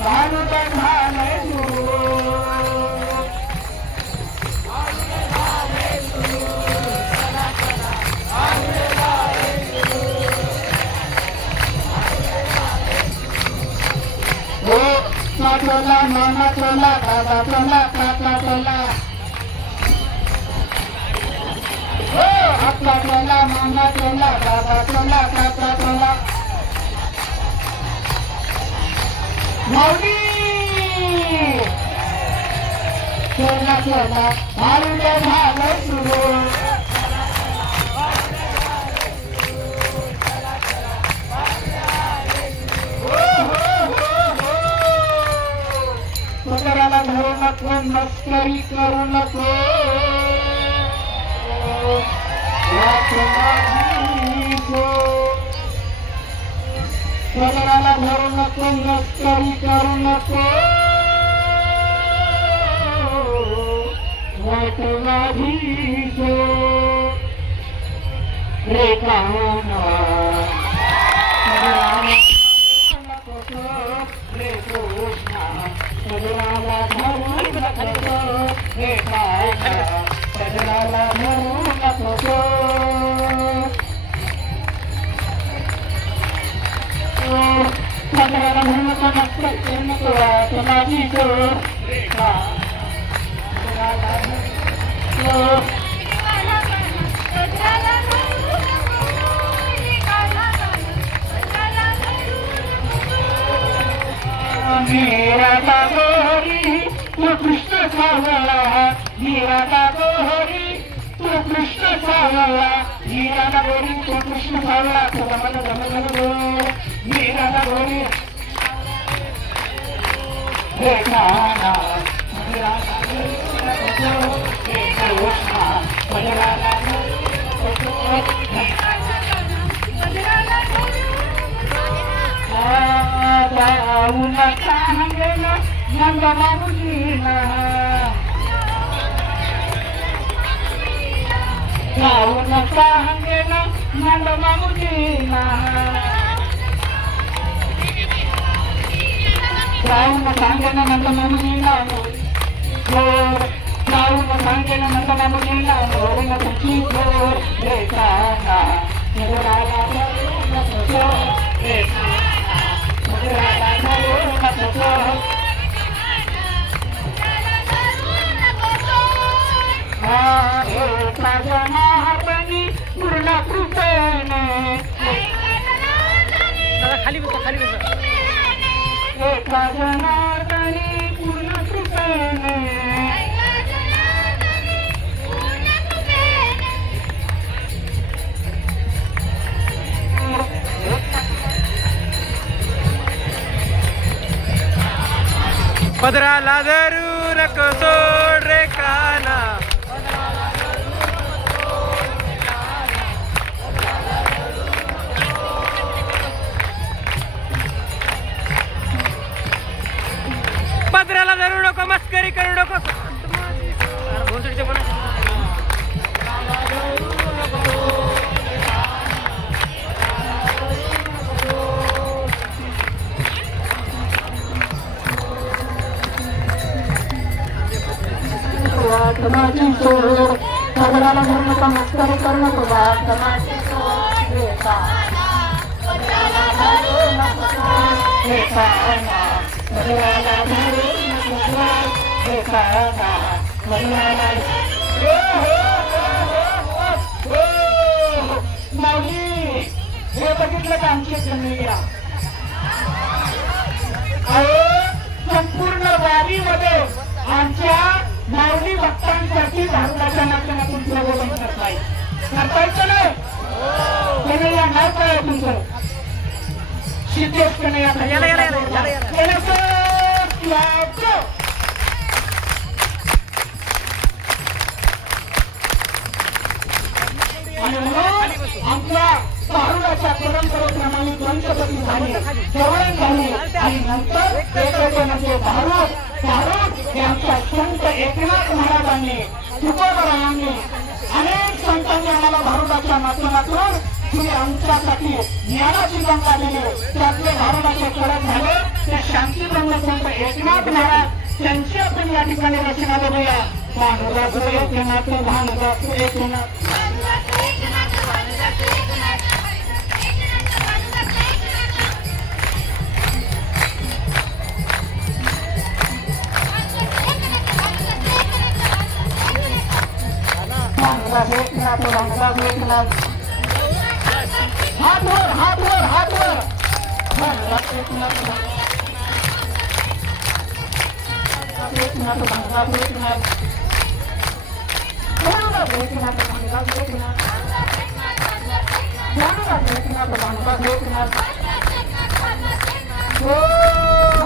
भारूड झाले सुरू टोला मामा टोला दादा टोला काका टोला आपला टोला मामा टोला दादा टोला काका टोला माऊली टोला टोला भारूड झाले सुरू पदराला धरू नको मस्करी करू नको पदराला धरू नको मस्करी करू नको वाट माझी रे काना रे कृष्णा सजनाला धरू नको हे काना सजनाला धरू नको सजनाला धरू नको मस्करी करू नको वाट माझी रे काना मीरा का गोरी तू कृष्ण सावला मीरा का गोरी तू कृष्ण सावला मीरा का गोरी तू कृष्ण सावला मीरा का गोरी हे काना मीरा का गोरी हे कृष्णा मजराला उन्हा सांगेना नंद माऊलीला उन्हा सांगेना नंद माऊलीला सांगेना नंद माऊलीला सांगेना नंद माऊलीला मोरला तुझी गोर रे काना रे जनार्दनी पूर्ण कृपेने खाली बसा एका जनार्दनी पूर्ण कृपेने पदराला धरू नको सोड रे काना पदराला धरू नको मस्करी करू नको घोंसडीचे पण माझी सोड पदराला धरू नको मस्करी करू नको माझी सोड हे काना पदराला धरू नको हे काना माऊली हे बघितलं का आमची कन्हैया संपूर्ण वारीमध्ये आमच्या माऊली भक्तांसाठी भारूडाच्या माध्यमातून प्रबोधन करताय करतायचं नाही कन्हैया नाव काय तुमचं सिद्धेश कन्हैया आमच्या भारूडाच्या परंपरेप्रमाणे पंचपती झाले जवळ झाले आणि नंतर भारूड हे आमच्या संत एकनाथ महाराजांनी तुकोबरायांनी अनेक संतांनी आम्हाला भारूडाच्या माध्यमातून तुम्ही आमच्यासाठी ज्ञानाची गंगा दिली त्यातले भारूडाचे कडक झाले ते शांती एकनाथ महाराज त्यांची आपण या ठिकाणी रचना बघूया. भानुदास एकनाथ भानुदास एकनाथ भानुदास एकनाथ भानुदास एकनाथ हात वर हात वर हात वर भानुदास एकनाथ एकनाथ भानुदास एकनाथ भानुदास एकनाथ भानुदास एकनाथ भानुदास एकनाथ भानुदास एकनाथ हो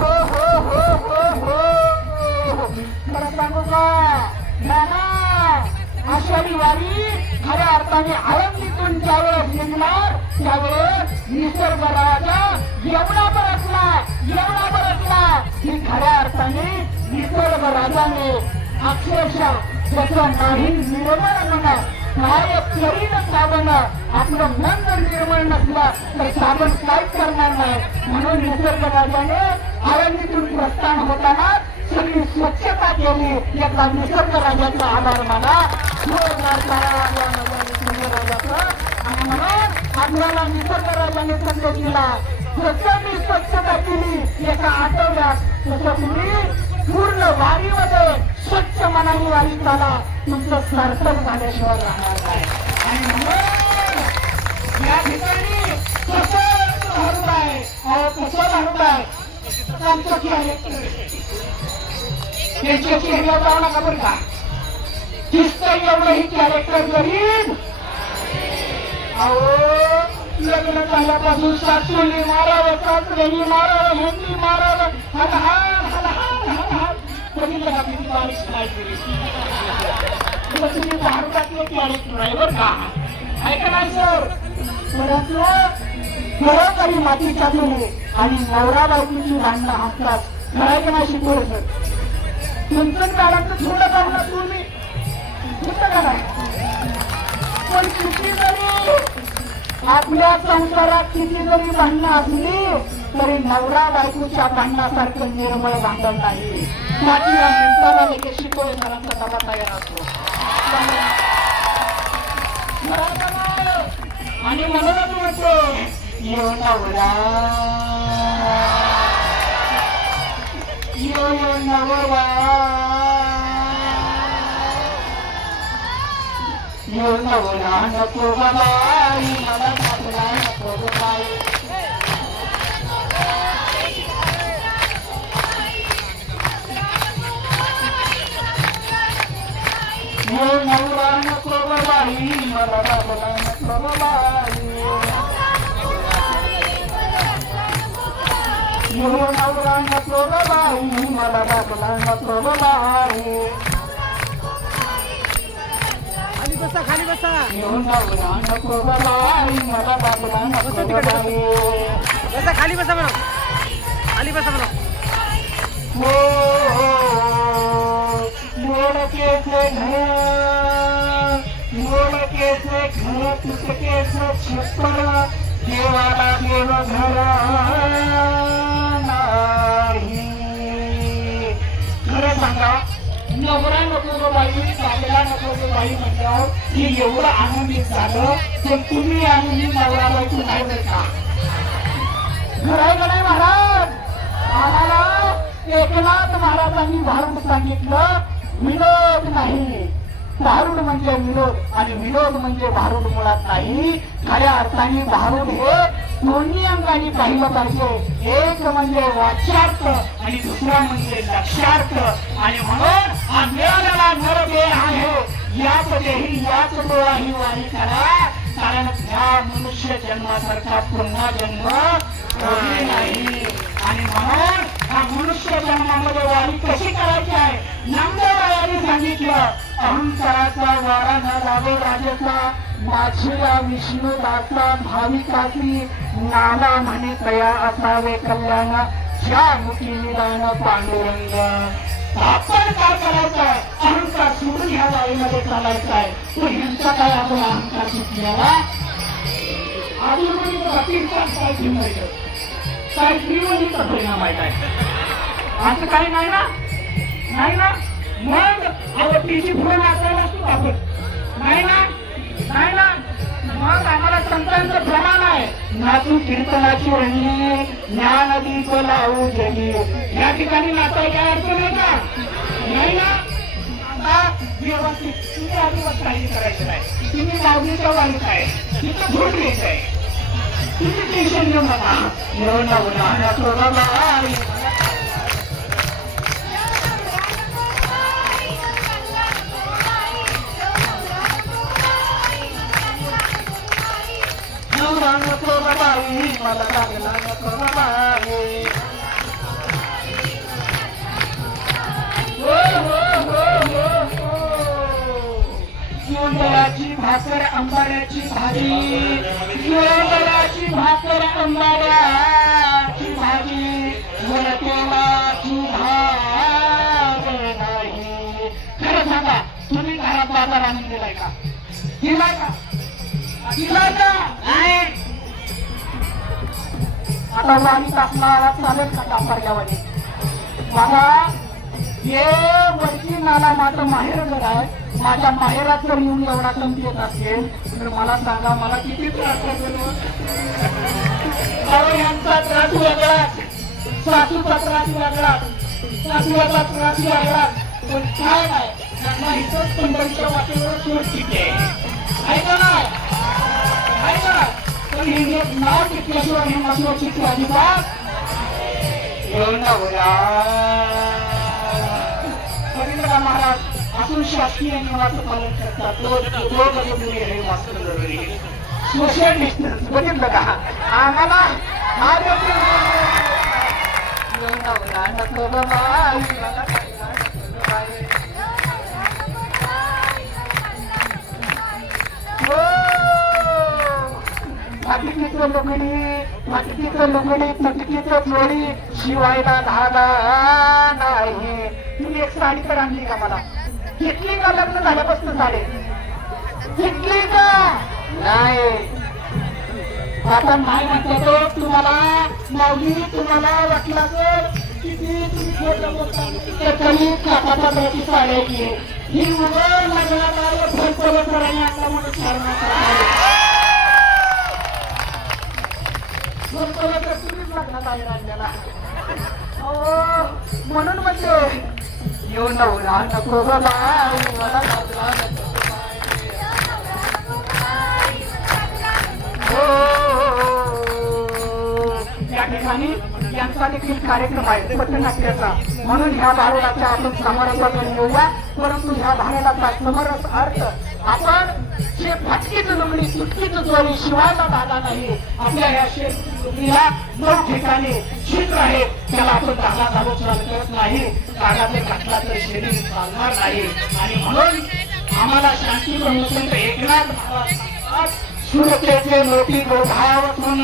हो हो हो हो हो परत सांगू का नाना आषाढी वारी खऱ्या अर्थाने आळंदीतून ज्यावेळेस निघणार त्यावेळेस निसर्ग राजा एवढा बरसला की खऱ्या अर्थाने निसर्ग राजाने अक्षरशः त्याचं नाही निर्मळ मन काय करीन साबण आपलं मन जर निर्मळ नसला तर साबण काहीच करणार नाही. म्हणून निसर्ग राजाने आळंदीतून प्रस्थान होताना सगळी स्वच्छता केली. याचा निसर्ग राजाचा आभार माना. आणि म्हणून आपल्याला निसर्ग राजाने संदेश दिला. जसं मी स्वच्छता केली एका आठवड्यात तसं तुम्ही पूर्ण वारीमध्ये स्वच्छ मनाने वारी चाला. तुमचं सार्थक झाल्याशिवाय राहणार नाही. आणि म्हणून या ठिकाणी कसं हरत आहे कसं हरत आहे आमचं त्यांच्या चेहऱ्यावर जाऊ नका बरं का. दिसतंय एवढं ही कॅरेक्टर गरीब. अहो लग्न झाल्यापासून सासूली मारावं सासऱ्यानी मारावं ह्यांनी मारावं हलहाल हलहाल हलहाल बघितलं का किती बारीक स्माईल केली. तुम्ही भारतातलं कॅरेक्टर आहे बरं का. ऐका नाही सर परंतु खरोखरी मातीच्या दिली आणि नवरा बायकोची भांडणं हसतात खरायचं नाही शिकवलं सर. तुमचं काळाचं थोडं काढलं तुम्ही पण किती जरी आपल्या संसारात किती जरी भांडणं असली तरी नवरा बायकोच्या भांडणासारखं निर्मळ भांडण नाही. माझी मिनिटाला लगेच शिकवले सरांचा डबा तयार असतो. आणि म्हणूनच म्हणतो यो नवरा यो नवरा यो नवरा नको बाई मला नवरा नको बाई. यो नवरा नको बाई मला नवरा नको बाई. यो नवरा नको बाई मला नवरा नको बाई. खाली बसा यो नवरा नको बाई मला नवरा नको बाई. बसा खाली बसा म्हणा खाली बसा म्हणा. हो मोडके से घर तुटके से छप्पर देवाला देव घर नाही. खरं सांगा नवरा नको बाई चांगला नको बाई म्हटल्यावर हे एवढं आनंदित झालं पण तुम्ही आनंदी नवरा बायको नाही बरं का. खरं नाही महाराज. आम्हाला एकनाथ महाराजांनी भारूड सांगितलं विनोद नाही. भारूड म्हणजे विनोद आणि विनोद म्हणजे भारूड मुळात नाही. खऱ्या अर्थाने भारूड हे दोन्ही अंगाने पाहिलं पाहिजे. एक म्हणजे वाच्यार्थ आणि दुसरा म्हणजे लक्षार्थ. आणि म्हणून हा मिळालेला नरदेह आहे याच देही याच डोळा ही वारी करा. कारण ह्या मनुष्य जन्मासारखा पुन्हा जन्म होणे नाही. आणि म्हणून हा मनुष्य जन्मामध्ये वारी कशी करायची आहे नामदेवरायांनी सांगितलं. अहंकाराचा वारा न लावे राजाचा माझ्या विष्णुदासा भाविकाची नाना म्हणे तया असावे कल्याण ज्या मुखी निदान पांडुरंग. आपण काय करायचंय अहंकार सोडून ह्या वारीमध्ये चालायचं आहे. तो ह्यांचा काय आपण अहंकार सुटलेला आधी काय फ्रीवलीचा परिणाम आहे काय असं काही नाही ना, नाही ना. मग आवडतीची फुलं नाचायला असतो आपण, नाही ना, नाही ना. मग आम्हाला संतांचं प्रमाण आहे, नाचू कीर्तनाची रंगी, ज्ञान नदी लावू जगी. या ठिकाणी नाचायला काय अडचण आहे का? नाही ना. आता व्यवस्थित तुम्ही अजिबात काही करायचं नाही. तुम्ही लावणीच्या वाणीत आहे, तिथं झोड घ्यायचं आहे. तुम्ही टेन्शन घेऊ नका. येऊन नको बाई, मला लागला नको बाई. हो हो हो हो हो. जोंधळाची भाकर आंबाड्याची भाजी, जोंधळाची भाकर आंबाड्याची भाजी, वरतेलाची भाजी नाही. खरं सांगा, तुम्ही घरात बाजार आणून दिलाय का? दिलाय का? आता वाणीत आपला आवाज चालेल का? कापार घ्यावाने बघा, हे वरती नाला माझं माहेर घर आहे. माझ्या माहेरात जर येऊन एवढा कमी येत असेल तर मला सांगा, मला किती त्रास असेल. यांचा त्रास वेगळा, सासूचा त्रास वेगळा, सासूचा त्रास वेगळा. पण काय नाही, इथंच पंढरीच्या वाटेवर सुरक्षित आहे का नाही? आहे का? पण हे नाव टिकल्याशिवाय हे असुरक्षित अजिबात बघितलं का महाराज? असून शासकीय नियमाचं पालन करतात, सोशल डिस्टन्स बघितलं का? आम्हाला फाटकीचं लुगडी, फटकीचं चोळी, शिवायला धागा नाही. तुम्ही एक साडी तर आणली का? मला घेतली का? लग्न झाल्यापासून साडी घेतली का? नाही. आता नाही म्हणते तो तुम्हाला माऊली, तुम्हाला वाटला तर किती तुम्ही कापाची साडी ही उघड लग्नाला भरपूर करायला आता म्हणून म्हणून म्हणजे येऊन नको या ठिकाणी यांचा देखील कार्यक्रम आहे पथनाट्याचा. म्हणून ह्या भारुडाचा आपण समारोपाकडे येऊया. परंतु ह्या भारुडाचा समरस अर्थ आपण जे फटकीचं लुगडी, तुटकीचं चोरी, शिवायला धागा नाही. आपल्या ह्या शेतीला 9 ठिकाणी छिद्र आहे, त्याला आपण धागा घालून करत नाही. धागाचे घातला तर शरीर चालणार नाही. आणि म्हणून आम्हाला शांती प्रमुख एकनाथ महाराज सुरतेचे मोठी गोधावतून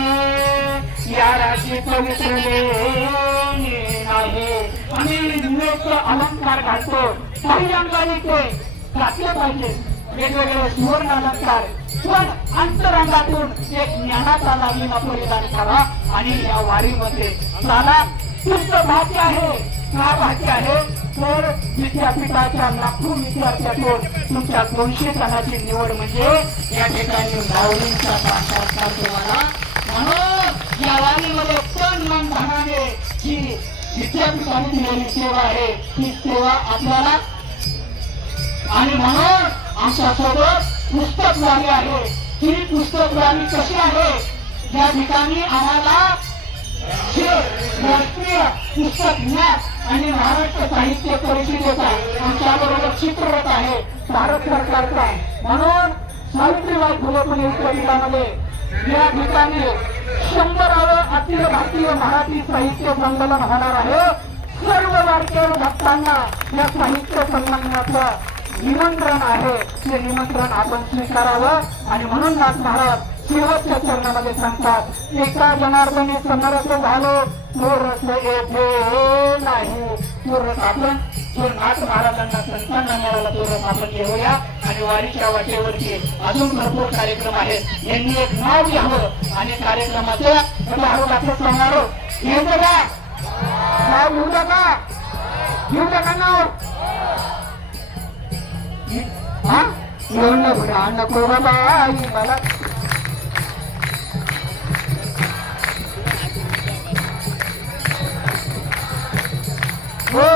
या राशी पवित्र आहे. आम्ही विवेक अलंकार घालतो, काही अंगाने ते घातले पाहिजे, वेगवेगळे सुवर्ण अलंकार. पण अंतरंगातून एक ज्ञानाचा लाभीमा परिधान करा आणि या वारीमध्ये चाला. तुमचं भाग्य आहे का? भाग्य आहे तर विद्यापीठाच्या लाखो विद्यार्थ्यातून तुमच्या 200 जणांची निवड म्हणजे या ठिकाणी माऊलींचा संस्कार तुम्हाला. म्हणून या वारीमध्ये तन मन धनाने जी विद्यापीठाने दिलेली सेवा आहे ती सेवा आपल्याला. आणि म्हणून आमच्यासोबत पुस्तक वारी आहे. ही पुस्तक वारी कशी आहे? या ठिकाणी आम्हाला राष्ट्रीय पुस्तक ज्ञान आणि महाराष्ट्र साहित्य परिषदेचा आमच्याबरोबर चित्ररथ आहे भारत सरकारचा. म्हणून सावित्रीबाई फुले पुणे विद्यापीठामध्ये या ठिकाणी 100वे अखिल भारतीय मराठी साहित्य संमेलन होणार आहे. सर्व वारकरी भक्तांना या साहित्य संमेलनाचं निमंत्रण आहे. ते निमंत्रण आपण स्वीकारावं. आणि म्हणून नाथ महाराज शेवटच्या चरणामध्ये सांगतात, एका जनार्दनी समरस झालो तो रस येथे नाही. तो रस आपण तो नाथ महाराजांना संतांना मिळाला तो रस आपण घेऊया. आणि वारीच्या वाटेवरती अजून भरपूर कार्यक्रम आहेत. यांनी एक नाव घ्यावं आणि कार्यक्रमाचं समारोह हे बघा नाव घेऊ नका, घेऊ नका नाव. हा एवढं नको बाबा मला. हो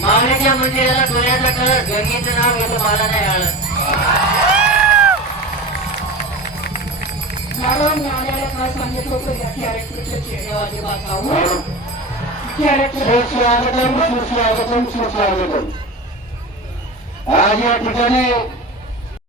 मावळ्याच्या मंदिराला डोळ्याचा कलर गंगेचं नाव घेतो मला नाही आलं. मॅडम न्यायालयाला काय सांगितलं होतं या कॅरेक्टरच्या चेहऱ्यावर वाचावं. सुस्वागतम सुस्वागतम सुस्वागतम. आज या ठिकाणी